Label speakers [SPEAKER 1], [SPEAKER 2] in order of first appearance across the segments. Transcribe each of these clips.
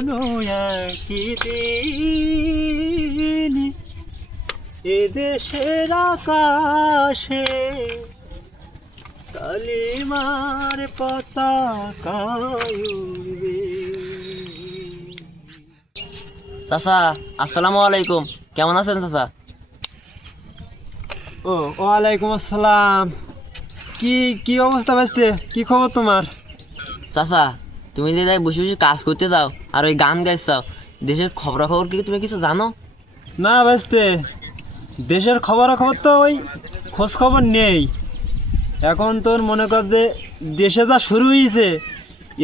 [SPEAKER 1] কোনো একদিন এদেশের আকাশে কালিমার পতাকা উড়বে।
[SPEAKER 2] চাচা আসসালামু আলাইকুম। কেমন আছেন চাচা?
[SPEAKER 1] ও ওয়ালাইকুম আসসালাম। কি কি অবস্থা বাঁচতে কি খবর তোমার?
[SPEAKER 2] চাচা তুমি যে বসে বসে কাজ করতে যাও আর ওই গান গাইছ দেশের খবরাখবর কি তুমি কিছু জানো?
[SPEAKER 1] না বাঁচতে দেশের খবর খবর তো ওই খোঁজ খবর নেই। এখন তোর মনে কর যে দেশে যা শুরু হয়েছে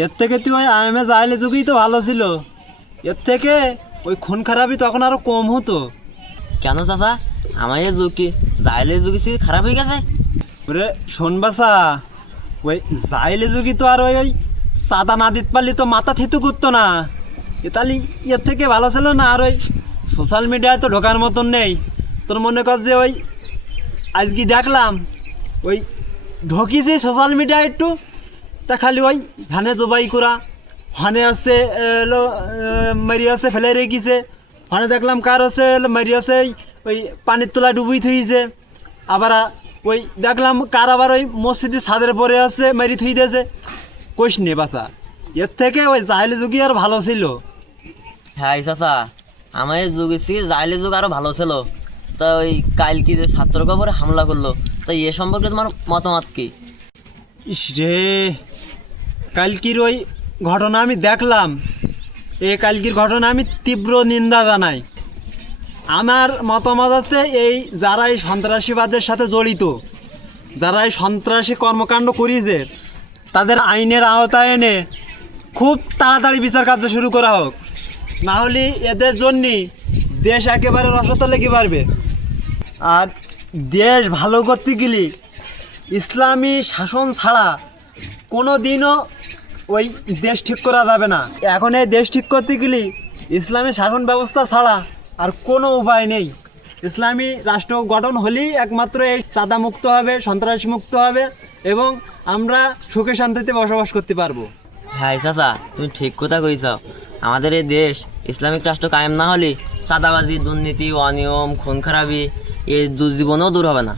[SPEAKER 1] এর থেকে তুই ওই আইএমএ জাইলে যুগেই তো ভালো ছিল। এর থেকে ওই খুন খারাপই তখন আরও কম হতো।
[SPEAKER 2] কেন চাচা? আমার এই যুগ কি জাইলে যুগ কি খারাপ হয়ে গেছে?
[SPEAKER 1] ওরে শোন বাসা ওই জাইলে যুগি তো আর ওই ওই সাদা না দিতে পারলি তো মাথা থিতু করতো না। তাহলে এর থেকে ভালো ছিল না, আর ওই সোশ্যাল মিডিয়ায় তো ঢোকার মতন নেই। তোর মনে কর যে ওই আজকে দেখলাম, ওই ঢকিছি সোশ্যাল মিডিয়া একটু, তা খালি ওই ধানে জবাই করা হানে আছে মারি আছে, ফেলে রেখেছে। হানে দেখলাম কার আছে মারি আছে, ওই- পানির তোলা ডুবুই থইছে। আবার ওই দেখলাম কার আবার ওই মসজিদের ছাদের পরে আছে, মারি থুই দিয়েছে। কইস নে বাসা এর থেকে ওই জাহেলি যুগই আর ভালো ছিল।
[SPEAKER 2] হ্যাঁ চাচা আমার যুগ কি জাইলে যুগ আরও ভালো ছিল। তা ওই কাল কি যে ছাত্রকে উপরে হামলা করল তা এ সম্পর্কে তোমার মতামত কি?
[SPEAKER 1] ইস রে কালকির ওই ঘটনা আমি দেখলাম। এই কালকির ঘটনা আমি তীব্র নিন্দা জানাই। আমার মতামত হচ্ছে এই যারা এই সন্ত্রাসীবাদের সাথে জড়িত যারা এই সন্ত্রাসী কর্মকাণ্ড করিয়েছে তাদের আইনের আওতায় এনে খুব তাড়াতাড়ি বিচার কার্য শুরু করা হোক। না হলে এদের জন্যই দেশ একেবারে রসতলে কি পারবে। আর দেশ ভালো করতে গেলে ইসলামী শাসন ছাড়া কোনো দিনও ওই দেশ ঠিক করা যাবে না। এখন এই দেশ ঠিক করতে গেলে ইসলামী শাসন ব্যবস্থা ছাড়া আর কোনো উপায় নেই। ইসলামী রাষ্ট্র গঠন হলেই একমাত্র এই চাঁদা মুক্ত হবে সন্ত্রাস মুক্ত হবে এবং আমরা সুখে শান্তিতে বসবাস করতে পারব।
[SPEAKER 2] হ্যাঁ চাচা, তুমি ঠিক কথা কইছ। আমাদের এই দেশ ইসলামিক রাষ্ট্র কায়েম না হলে চাঁদাবাজি, দুর্নীতি, অনিয়ম খুন খারাপি এই দুর্জীবনেও দূর হবে না।